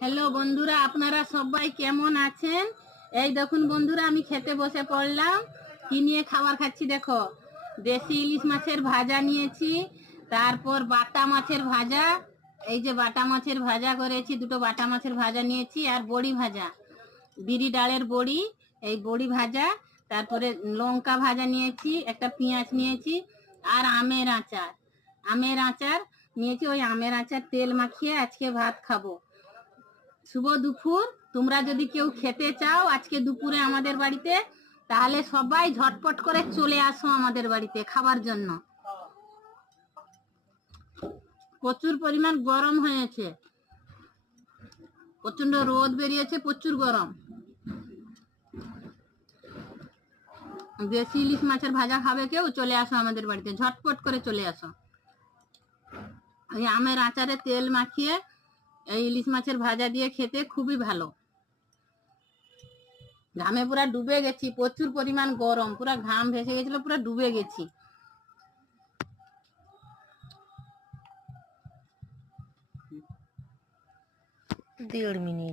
Hello বন্ধুরা, আপনারা সবাই কেমন আছেন? এই দেখুন বন্ধুরা, আমি খেতে বসে পড়লাম। কি নিয়ে খাবার খাচ্ছি দেখো। দেশি ইলিশ মাছের ভাজা নিয়েছি, তারপর বাটা মাছের ভাজা। এই যে বাটা মাছের ভাজা করেছি, দুটো বাটা মাছের ভাজা নিয়েছি, আর বড়ি ভাজা, বিরি ডালের বড়ি, এই বড়ি ভাজা। তারপরে লঙ্কা ভাজা নিয়েছি, একটা পেঁয়াজ নিয়েছি, আর আমের আচার নিয়েছি। ওই আমের আচার তেল মাখিয়ে আজকে ভাত খাবো। শুভ দুপুর। তোমরা যদি কেউ খেতে চাও আজকে দুপুরে আমাদের বাড়িতে, তাহলে সবাই ঝটপট করে চলে আসো আমাদের বাড়িতে খাবার জন্য। প্রচুর পরিমাণ গরম হয়েছে, প্রচন্ড রোদ বেরিয়েছে, প্রচুর গরম। দেশি ইলিশ মাছের ভাজা খাবে কেউ, চলে আসো আমাদের বাড়িতে, ঝটপট করে চলে আসো। এই আমের আচারে তেল মাখিয়ে এই ইলিশ মাছের ভাজা দিয়ে খেতে খুবই ভালো। ঘামে পুরা ডুবে গেছি, প্রচুর পরিমাণ গরম, পুরা ঘাম ভেসে গেছিল, পুরা ডুবে গেছি। 1.5 মিনিট।